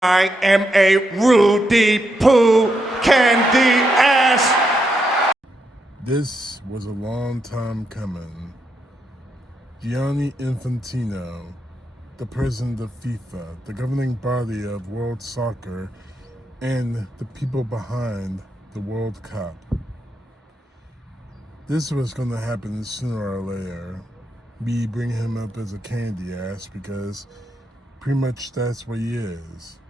I am a Rudy Poo candy ass. This was a long time coming. Gianni Infantino, the president of FIFA, the governing body of world soccer, and the people behind the World Cup. This was going to happen sooner or later. We bring him up as a candy ass because pretty much that's what he is.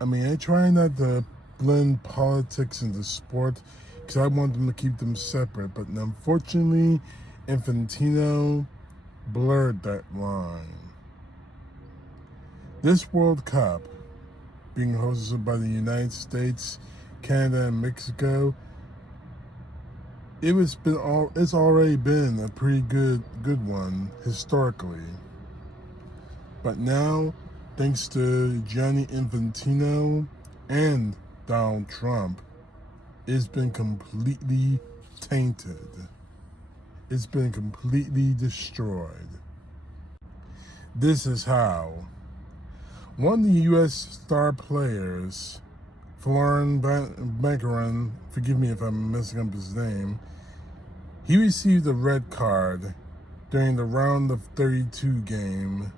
I mean, I try not to blend politics into sport because I want them to keep them separate, but unfortunately, Infantino blurred that line. This World Cup, being hosted by the United States, Canada, and Mexico, it's already been a pretty good one historically. But now, thanks to Gianni Infantino and Donald Trump, it's been completely tainted. It's been completely destroyed. This is how. One of the U.S. star players, Florin Bancaran, forgive me if I'm messing up his name, he received a red card during the round of 32 game.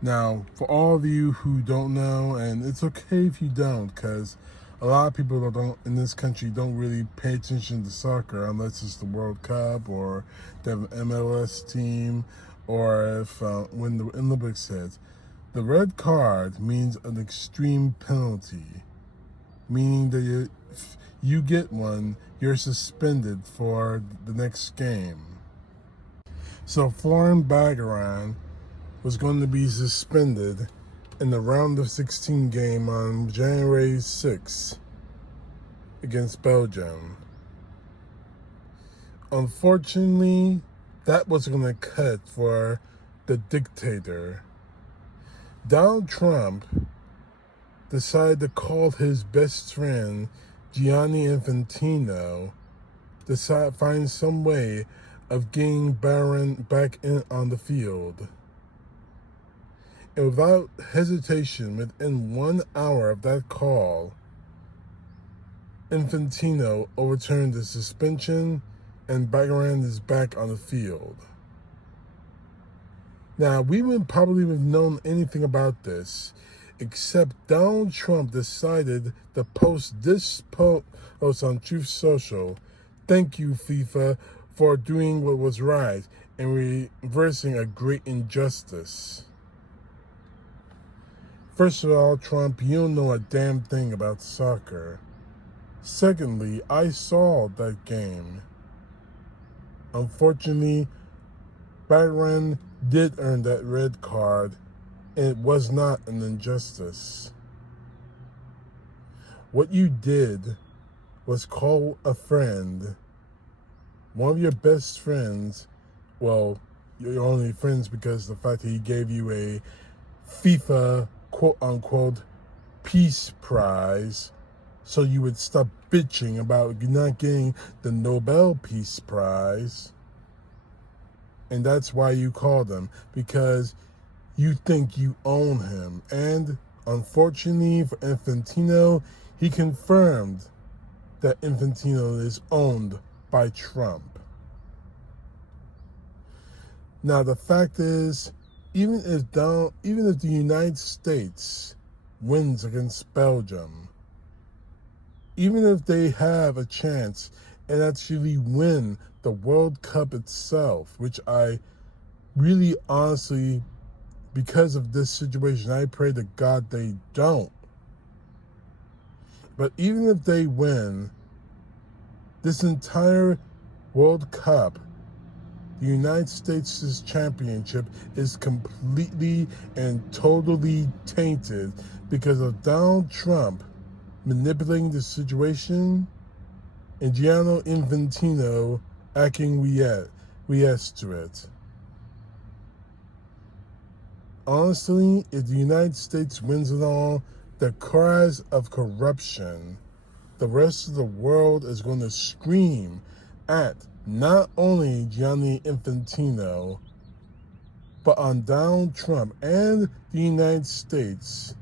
Now, for all of you who don't know, and it's okay if you don't, because a lot of people don't in this country don't really pay attention to soccer unless it's the World Cup or they have an MLS team, or if when the Olympics hits. The red card means an extreme penalty, meaning that if you get one, you're suspended for the next game. So Florin Bancaran was going to be suspended in the round of 16 game on January 6th against Belgium. Unfortunately, that was going to cut for the dictator. Donald Trump decided to call his best friend, Gianni Infantino, to find some way of getting Barron back in on the field. And without hesitation, within 1 hour of that call, Infantino overturned the suspension and Bancaran is back on the field. Now, we wouldn't probably have known anything about this, except Donald Trump decided to post this post on Truth Social. Thank you, FIFA, for doing what was right and reversing a great injustice. First of all, Trump, you don't know a damn thing about soccer. Secondly, I saw that game. Unfortunately, Bancaran did earn that red card, and it was not an injustice. What you did was call a friend, one of your best friends, well, your only friends because of the fact that he gave you a FIFA quote-unquote peace prize, so you would stop bitching about not getting the Nobel Peace Prize. And that's why you called him, because you think you own him. And unfortunately for Infantino, he confirmed that Infantino is owned by Trump. Now, the fact is, even if the United States wins against Belgium, even if they have a chance and actually win the World Cup itself, which I really honestly, because of this situation, I pray to God they don't. But even if they win, this entire World Cup, the United States' championship, is completely and totally tainted because of Donald Trump manipulating the situation and Gianni Infantino acting yes to it. Honestly, if the United States wins it all, the cries of corruption, the rest of the world is going to scream at not only Gianni Infantino, but on Donald Trump and the United States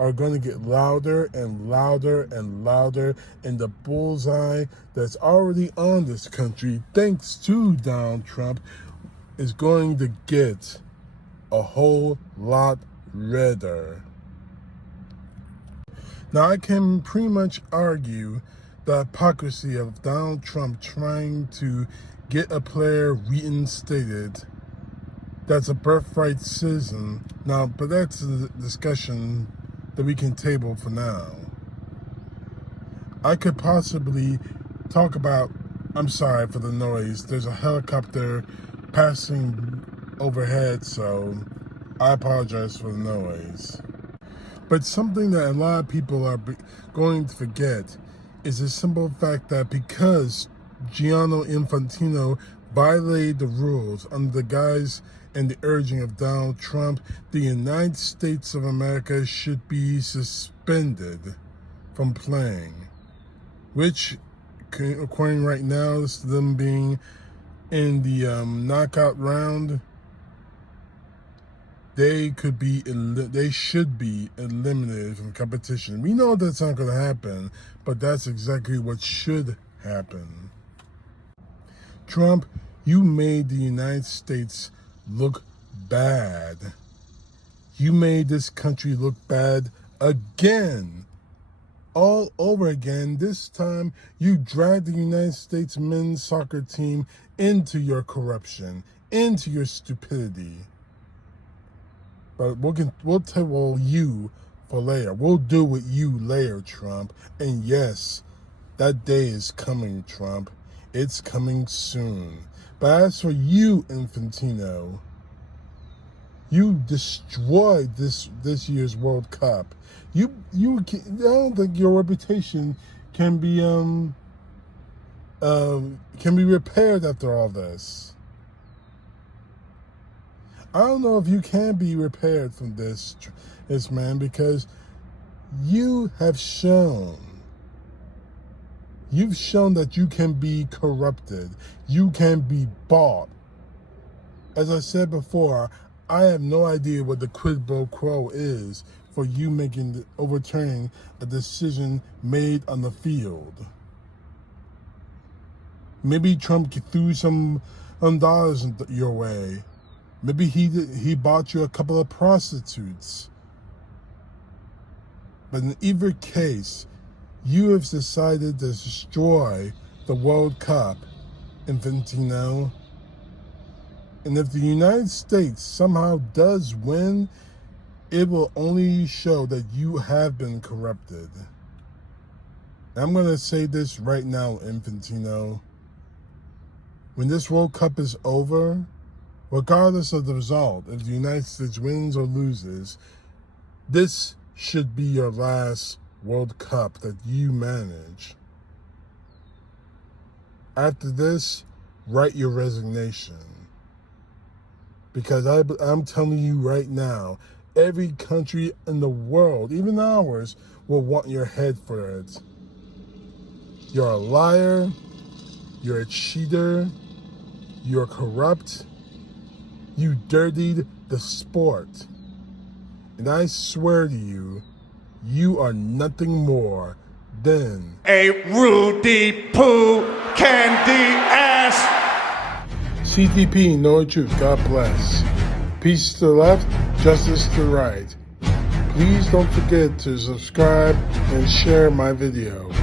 are going to get louder and louder and louder, and the bullseye that's already on this country, thanks to Donald Trump, is going to get a whole lot redder. Now, I can pretty much argue the hypocrisy of Donald Trump trying to get a player reinstated that's a birthright citizen. Now, but that's a discussion that we can table for now. I could possibly talk about, I'm sorry for the noise, there's a helicopter passing overhead, so I apologize for the noise. But something that a lot of people are going to forget is the simple fact that because Gianni Infantino violated the rules under the guise and the urging of Donald Trump, the United States of America should be suspended from playing, which, according right now, is them being in the knockout round, they should be eliminated from competition. We know that's not going to happen, but that's exactly what should happen. Trump, you made the United States look bad. You made this country look bad again. All over again. This time, you dragged the United States men's soccer team into your corruption, into your stupidity. But we'll tell you for later. We'll deal with you later, Trump. And yes, that day is coming, Trump. It's coming soon. But as for you, Infantino, you destroyed this year's World Cup. I don't think your reputation can be repaired after all this. I don't know if you can be repaired from this man, because you've shown that you can be corrupted. You can be bought. As I said before, I have no idea what the quid pro quo is for you overturning a decision made on the field. Maybe Trump threw some dollars your way. Maybe he bought you a couple of prostitutes. But in either case, you have decided to destroy the World Cup, Infantino. And if the United States somehow does win, it will only show that you have been corrupted. I'm going to say this right now, Infantino. When this World Cup is over, regardless of the result, if the United States wins or loses, this should be your last World Cup that you manage. After this, write your resignation. Because I'm telling you right now, every country in the world, even ours, will want your head for it. You're a liar, you're a cheater, you're corrupt, you dirtied the sport. And I swear to you, you are nothing more than a Rudy Poo candy ass. CTP, know the truth. God bless. Peace to the left, justice to the right. Please don't forget to subscribe and share my videos.